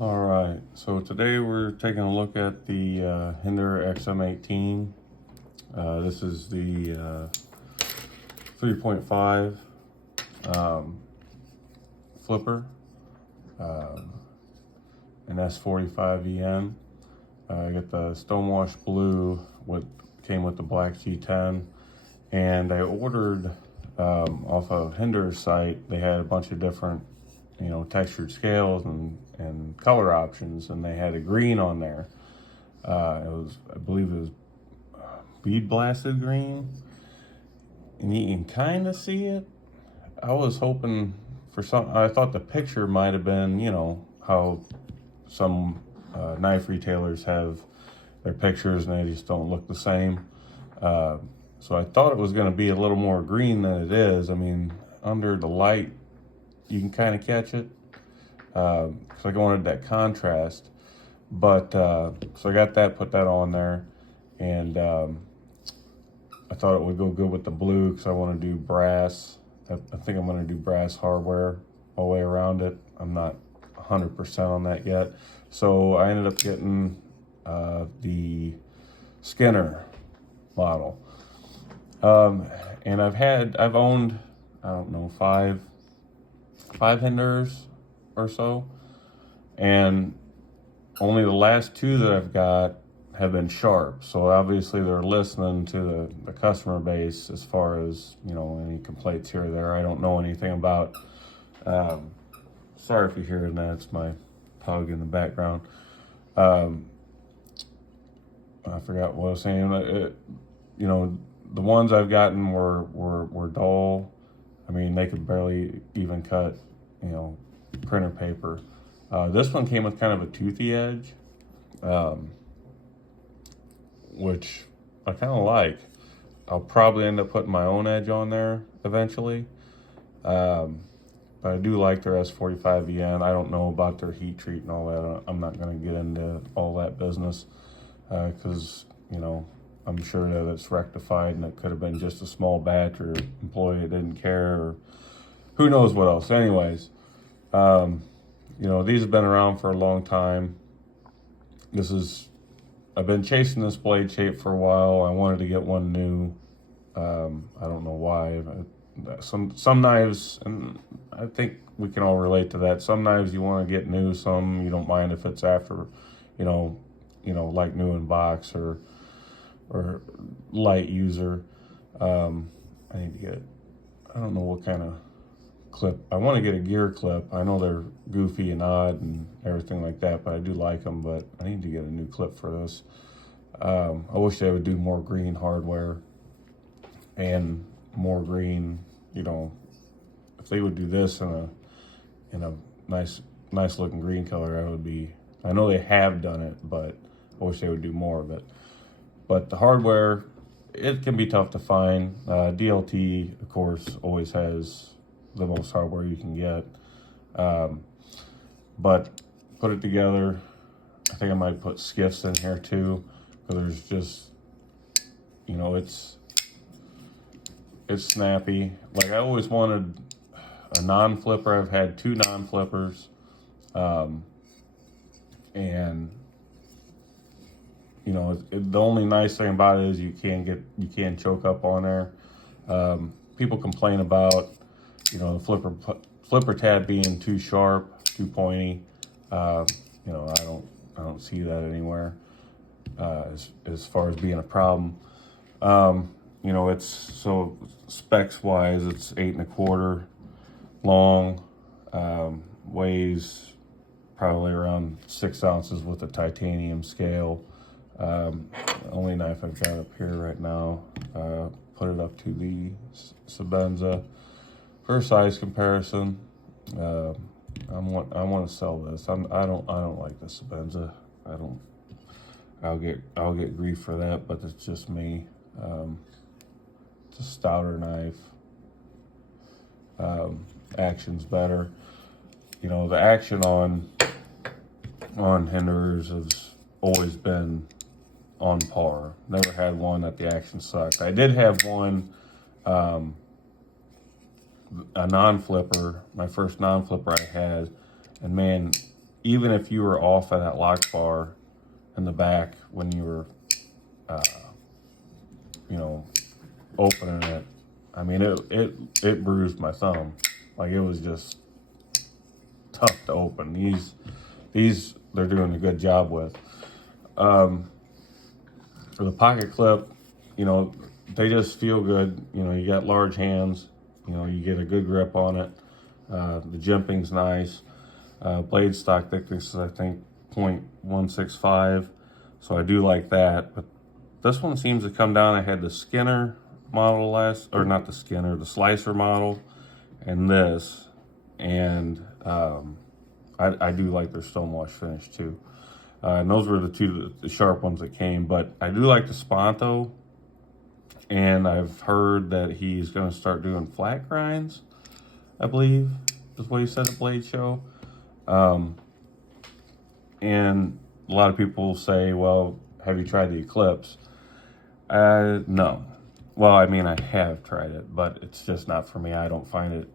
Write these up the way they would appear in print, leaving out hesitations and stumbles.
All right, so today we're taking a look at the Hinderer XM-18. This is the 3.5 flipper, an S45EN. I got the stonewash blue, what came with the black G10, and I ordered off of Hinderer's site. They had a bunch of different textured scales and color options, and they had a green on there. I believe it was bead blasted green, and you can kind of see it. I was hoping for some. I thought the picture might have been, how some knife retailers have their pictures and they just don't look the same. So I thought it was going to be a little more green than it is. I mean, under the light, you can kind of catch it, because I wanted that contrast. But so I got that, put that on there, and I thought it would go good with the blue because I want to do brass. I think I'm going to do brass hardware all the way around it. I'm not 100% on that yet. So I ended up getting the Skinner model. And I've owned, I don't know, five Hinderers or so, and only the last two that I've got have been sharp. So obviously they're listening to the customer base as far as any complaints here or there. I don't know anything about. Sorry if you're hearing that. It's my pug in the background. I forgot what I was saying. The ones I've gotten were dull. I mean, they could barely even cut, printer paper. This one came with kind of a toothy edge, which I kind of like. I'll probably end up putting my own edge on there eventually. But I do like their S45EN. I don't know about their heat treat and all that. I'm not going to get into all that business because, I'm sure that it's rectified and it could have been just a small batch or employee that didn't care or who knows what else. Anyways, these have been around for a long time. I've been chasing this blade shape for a while. I wanted to get one new. I don't know why. Some knives, and I think we can all relate to that. Some knives you want to get new, some you don't mind if it's after, like new in box or light user. I need to get, I don't know what kind of clip. I want to get a gear clip. I know they're goofy and odd and everything like that, but I do like them. But I need to get a new clip for this. I wish they would do more green hardware and more green. If they would do this in a nice looking green color, I know they have done it, but I wish they would do more of it. But the hardware, it can be tough to find. DLT, of course, always has the most hardware you can get. But put it together. I think I might put skiffs in here too, because there's just, it's snappy. Like I always wanted a non-flipper. I've had two non-flippers, and the only nice thing about it is you can choke up on there. People complain about the flipper tab being too sharp, too pointy. I don't see that anywhere as far as being a problem. It's so specs wise, it's 8 1/4 long, weighs probably around 6 ounces with a titanium scale. Only knife I've got up here right now. Put it up to the Sabenza for size comparison. I want to sell this. I don't like the Sabenza. I'll get grief for that, but it's just me. It's a stouter knife. Action's better. The action on Hinderers has always been on par. Never had one that the action sucked. I did have one, a non-flipper, my first non-flipper I had, and man, even if you were off of that lock bar in the back when you were, you know, opening it, I mean, it bruised my thumb. Like, it was just tough to open. These they're doing a good job with. For the pocket clip, you know, they just feel good. You know, you got large hands. You know, you get a good grip on it. The jimping's nice. Blade stock thickness is, I think, 0.165. So I do like that. But this one seems to come down. I had the Skinner model not the Skinner, the Slicer model, and this. And I do like their stonewash finish too. And those were the sharp ones that came. But I do like the Sponto. And I've heard that he's going to start doing flat grinds, I believe, is what he said at Blade Show. And a lot of people say, well, have you tried the Eclipse? No. Well, I mean, I have tried it, but it's just not for me. I don't find it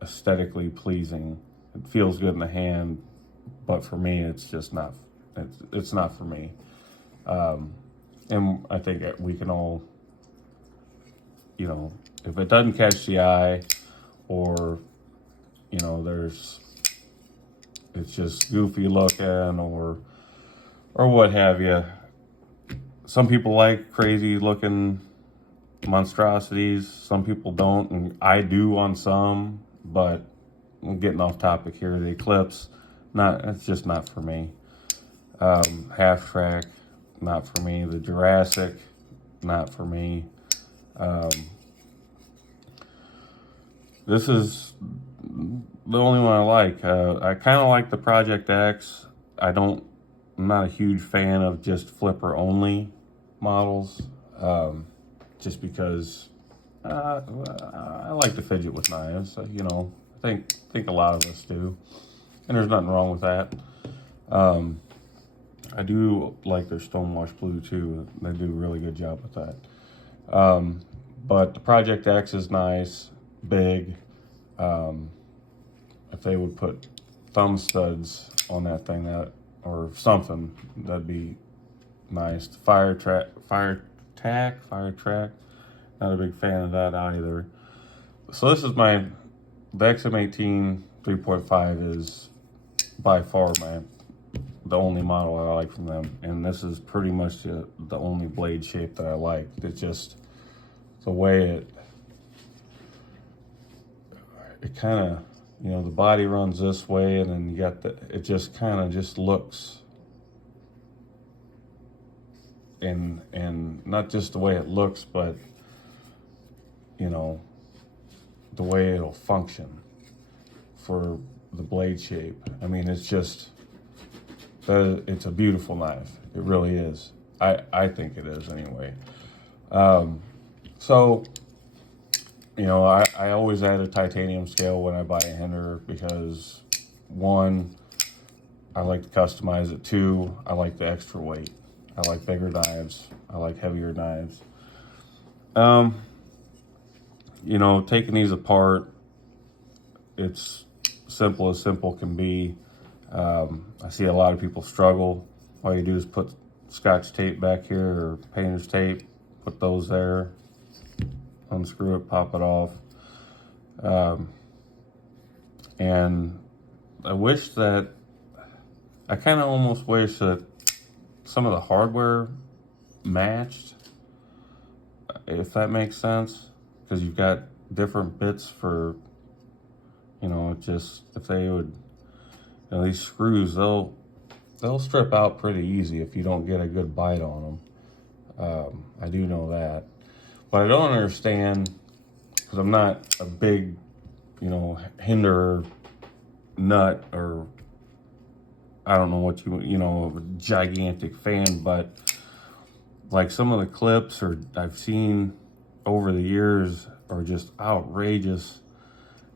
aesthetically pleasing. It feels good in the hand, but for me, it's just not, it's not for me. And I think we can all, you know, if it doesn't catch the eye, or, you know, it's just goofy looking, or what have you. Some people like crazy looking monstrosities. Some people don't, and I do on some, but I'm getting off topic here. The Eclipse, it's just not for me. Half track, not for me. The Jurassic, not for me. This is the only one I like. I kind of like the Project X. I'm not a huge fan of just flipper only models, just because I like to fidget with knives. You know, I think a lot of us do, and there's nothing wrong with that. I do like their Stonewash Blue too. They do a really good job with that. But the Project X is nice, big. If they would put thumb studs on that thing, or something, that'd be nice. Fire track, not a big fan of that either. So this is the XM-18 3.5 is by far the only model I like from them, and this is pretty much the only blade shape that I like. It's just the way it kind of, you know, the body runs this way, and then you got it just kind of just looks, and not just the way it looks, but, you know, the way it'll function for the blade shape. I mean, it's just, it's a beautiful knife. It really is. I think it is anyway. So, you know, I always add a titanium scale when I buy a Hinderer, because 1, I like to customize it. 2, I like the extra weight. I like bigger knives. I like heavier knives. You know, taking these apart, it's simple as simple can be. I see a lot of people struggle. All you do is put Scotch tape back here, or painter's tape, put those there, unscrew it, pop it off. And I kind of almost wish that some of the hardware matched, if that makes sense, because you've got different bits for, you know, just if they would, you know, these screws, they'll strip out pretty easy if you don't get a good bite on them. I do know that. But I don't understand, because I'm not a big, you know, Hinderer nut, or I don't know what you know, a gigantic fan, but like some of the clips I've seen over the years are just outrageous,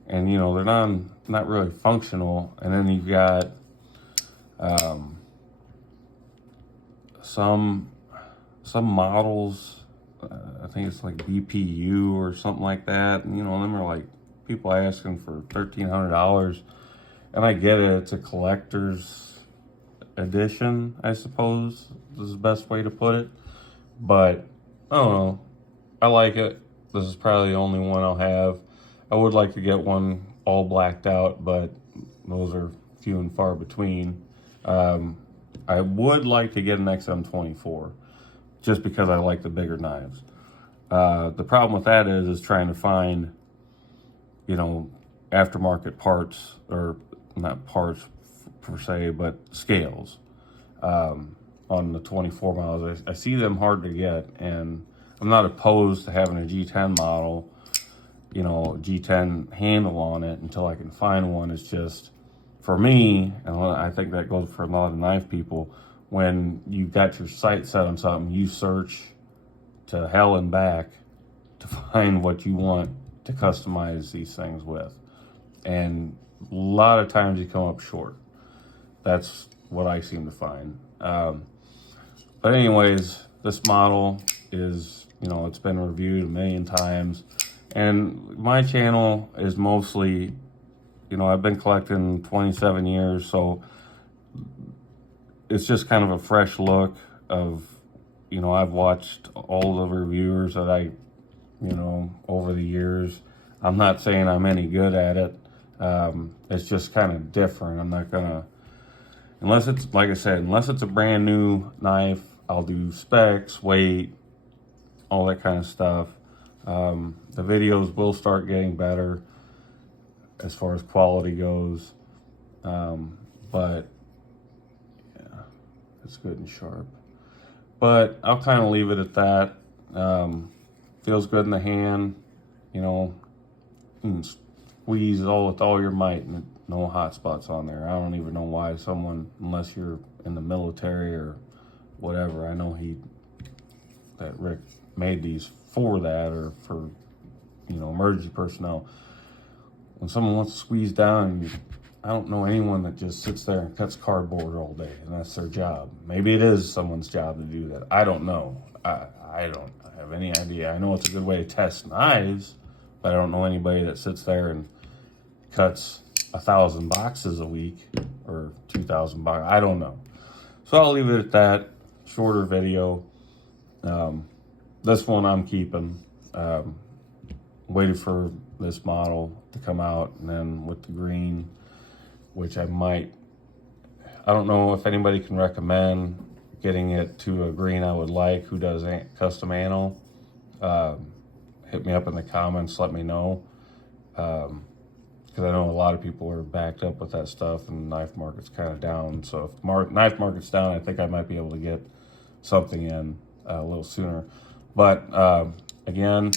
and you know, they're not really functional. And then you've got some models, I think it's like BPU or something like that, and you know, them are like people asking for $1,300, And I get it, it's a collector's edition, I suppose, is the best way to put it. But, I don't know, I like it. This is probably the only one I'll have. I would like to get one all blacked out, but those are few and far between. I would like to get an XM-24, just because I like the bigger knives. The problem with that is trying to find, you know, aftermarket parts, or not parts per se, but scales on the 24 miles. I see them hard to get, and I'm not opposed to having a G10 model, you know, G10 handle on it until I can find one. It's just, for me, and I think that goes for a lot of knife people, when you've got your sight set on something, you search to hell and back to find what you want to customize these things with. And a lot of times you come up short. That's what I seem to find. But anyways, this model is, you know, it's been reviewed a million times. And my channel is mostly, you know, I've been collecting 27 years, so it's just kind of a fresh look of, you know, I've watched all the reviewers that I, you know, over the years. I'm not saying I'm any good at it. It's just kind of different. I'm not gonna, unless it's, like I said, unless it's a brand new knife, I'll do specs, weight, all that kind of stuff. The videos will start getting better as far as quality goes. But yeah, it's good and sharp. But I'll kind of leave it at that. Feels good in the hand, you know, you can squeeze with all your might, and no hot spots on there. I don't even know why someone, unless you're in the military or whatever, I know that Rick made these for that, or for, you know, emergency personnel. When someone wants to squeeze down, I don't know anyone that just sits there and cuts cardboard all day, and that's their job. Maybe it is someone's job to do that. I don't know. I don't have any idea. I know it's a good way to test knives, but I don't know anybody that sits there and cuts 1,000 boxes a week, or 2,000 boxes. I don't know. So I'll leave it at that. Shorter video. This one I'm keeping. Waited for this model to come out, and then with the green, which I don't know if anybody can recommend getting it to a green I would like, who does custom anal. Hit me up in the comments, let me know. Because I know a lot of people are backed up with that stuff, and the knife market's kind of down. So if knife market's down, I think I might be able to get something in a little sooner. But again,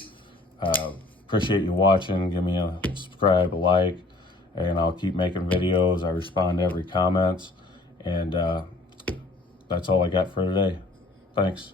appreciate you watching. Give me a subscribe, a like, and I'll keep making videos. I respond to every comments, and that's all I got for today. Thanks.